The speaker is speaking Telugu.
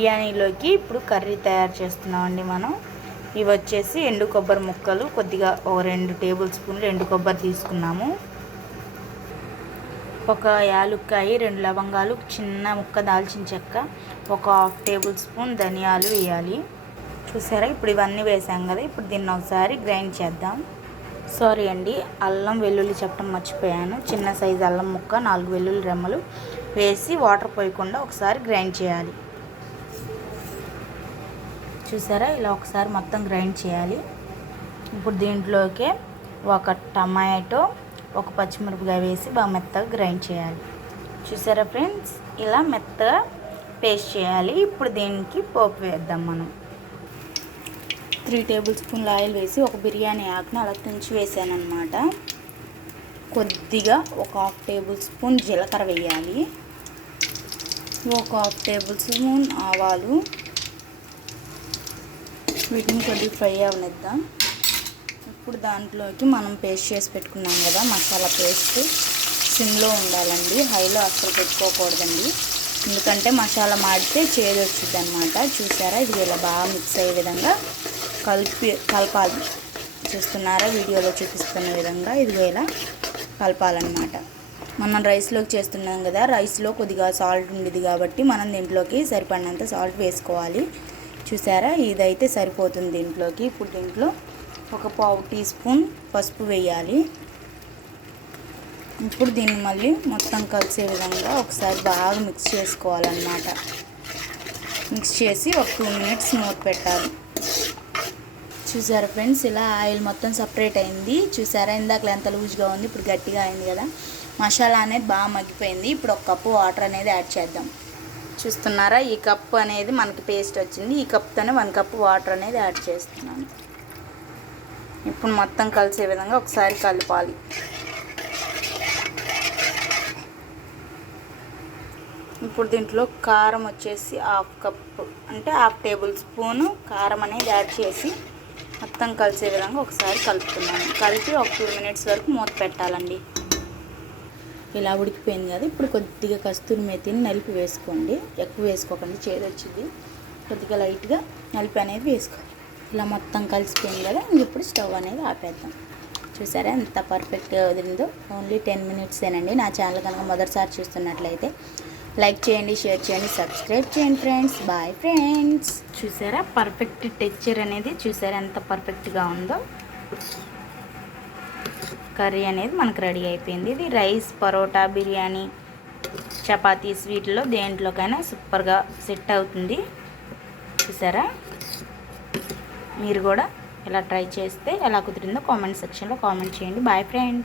బిర్యానీలోకి ఇప్పుడు కర్రీ తయారు చేస్తున్నామండి మనం. ఇవి వచ్చేసి ఎండు కొబ్బరి ముక్కలు కొద్దిగా ఒక రెండు టేబుల్ స్పూన్లు ఎండు కొబ్బరి తీసుకున్నాము. ఒక యాలుక్కాయ రెండు లవంగాలు చిన్న ముక్క దాల్చిన చెక్క ఒక హాఫ్ టేబుల్ స్పూన్ ధనియాలు వేయాలి. చూసారా? ఇప్పుడు ఇవన్నీ వేసాం కదా ఇప్పుడు దీన్ని ఒకసారి గ్రైండ్ చేద్దాం. సారీ అండి అల్లం వెల్లుల్లి చెప్పడం మర్చిపోయాను. చిన్న సైజు అల్లం ముక్క నాలుగు వెల్లుల్లి రెమ్మలు వేసి వాటర్ పోయకుండా ఒకసారి గ్రైండ్ చేయాలి. చూసారా? ఇలా ఒకసారి మొత్తం గ్రైండ్ చేయాలి. ఇప్పుడు దీంట్లోకి ఒక టమాటో ఒక పచ్చిమిరపకాయ వేసి బాగా మెత్తగా గ్రైండ్ చేయాలి. చూసారా ఫ్రెండ్స్? ఇలా మెత్తగా పేస్ట్ చేయాలి. ఇప్పుడు దీనికి పోపు వేద్దాం మనం. త్రీ టేబుల్ స్పూన్ల ఆయిల్ వేసి ఒక బిర్యానీ ఆకును అలా తుంచి వేసాను అనమాట కొద్దిగా ఒక హాఫ్ టేబుల్ స్పూన్ జీలకర్ర వేయాలి. ఒక హాఫ్ టేబుల్ స్పూన్ ఆవాలు. వీటిని కొద్దిగా ఫ్రై అవనిద్దాం. ఇప్పుడు దాంట్లోకి మనం పేస్ట్ చేసి పెట్టుకున్నాం కదా మసాలా పేస్ట్. సిమ్లో ఉండాలండి. హైలో అస్సలు పెట్టుకోకూడదండి. ఎందుకంటే మసాలా మాడితే చేదు వచ్చింది అనమాట చూసారా? ఇది ఇలా బాగా మిక్స్ అయ్యే విధంగా కలిపి కలపాలి. చూస్తున్నారా? వీడియోలో చూపిస్తున్న విధంగా ఇది ఇలా కలపాలన్నమాట. మనం రైస్లోకి చేస్తున్నాం కదా రైస్లో కొద్దిగా సాల్ట్ ఉండేది కాబట్టి మనం దీంట్లోకి సరిపడినంత సాల్ట్ వేసుకోవాలి. చూసారా? ఇదైతే సరిపోతుంది దీంట్లోకి. ఇప్పుడు దీంట్లో ఒక పావు టీ స్పూన్ పసుపు వేయాలి. ఇప్పుడు దీన్ని మళ్ళీ మొత్తం కలిసే విధంగా ఒకసారి బాగా మిక్స్ చేసుకోవాలన్నమాట. మిక్స్ చేసి ఒక టూ మినిట్స్ మూత పెట్టాలి. చూసారా ఫ్రెండ్స్ ఇలా ఆయిల్ మొత్తం సపరేట్ అయింది. చూసారా? ఇందాక ఎంత లూజ్గా ఉంది ఇప్పుడు గట్టిగా అయింది కదా. మసాలా అనేది బాగా మగ్గిపోయింది. ఇప్పుడు ఒక కప్పు వాటర్ అనేది యాడ్ చేద్దాం. చూస్తున్నారా? ఈ కప్పు అనేది మనకి పేస్ట్ వచ్చింది. ఈ కప్తోనే వన్ కప్పు వాటర్ అనేది యాడ్ చేస్తున్నాను. ఇప్పుడు మొత్తం కలిసే విధంగా ఒకసారి కలపాలి. ఇప్పుడు దీంట్లో కారం వచ్చేసి హాఫ్ కప్ అంటే హాఫ్ టేబుల్ స్పూను కారం అనేది యాడ్ చేసి మొత్తం కలిసే విధంగా ఒకసారి కలుపుతున్నాను. కలిపి ఒక టూ మినిట్స్ వరకు మూత పెట్టాలండి. ఇలా ఉడికిపోయింది కదా ఇప్పుడు కొద్దిగా కస్తూరి మేతిని నలిపి వేసుకోండి. ఎక్కువ వేసుకోకండి చేదు వచ్చింది. కొద్దిగా లైట్గా నలిపి అనేది వేసుకోవాలి. ఇలా మొత్తం కలిసిపోయింది కదా ఇప్పుడు స్టవ్ అనేది ఆపేద్దాం. చూసారా ఎంత పర్ఫెక్ట్గా వదిలిందో? ఓన్లీ టెన్ మినిట్సేనండి నా ఛానల్ కనుక మొదటిసారి చూస్తున్నట్లయితే లైక్ చేయండి షేర్ చేయండి సబ్స్క్రైబ్ చేయండి ఫ్రెండ్స్. Bye friends. చూసారా పర్ఫెక్ట్ టెక్చర్ అనేది? చూసారా ఎంత పర్ఫెక్ట్గా ఉందో? కర్రీ అనేది మనకు రెడీ అయిపోయింది. ఇది రైస్ పరోటా బిర్యానీ చపాతీ స్వీట్లో దేంట్లోకైనా సూపర్గా సెట్ అవుతుంది. చూసారా? మీరు కూడా ఇలా ట్రై చేస్తే ఎలా కుదిరిందో కామెంట్ సెక్షన్లో కామెంట్ చేయండి. Bye friends!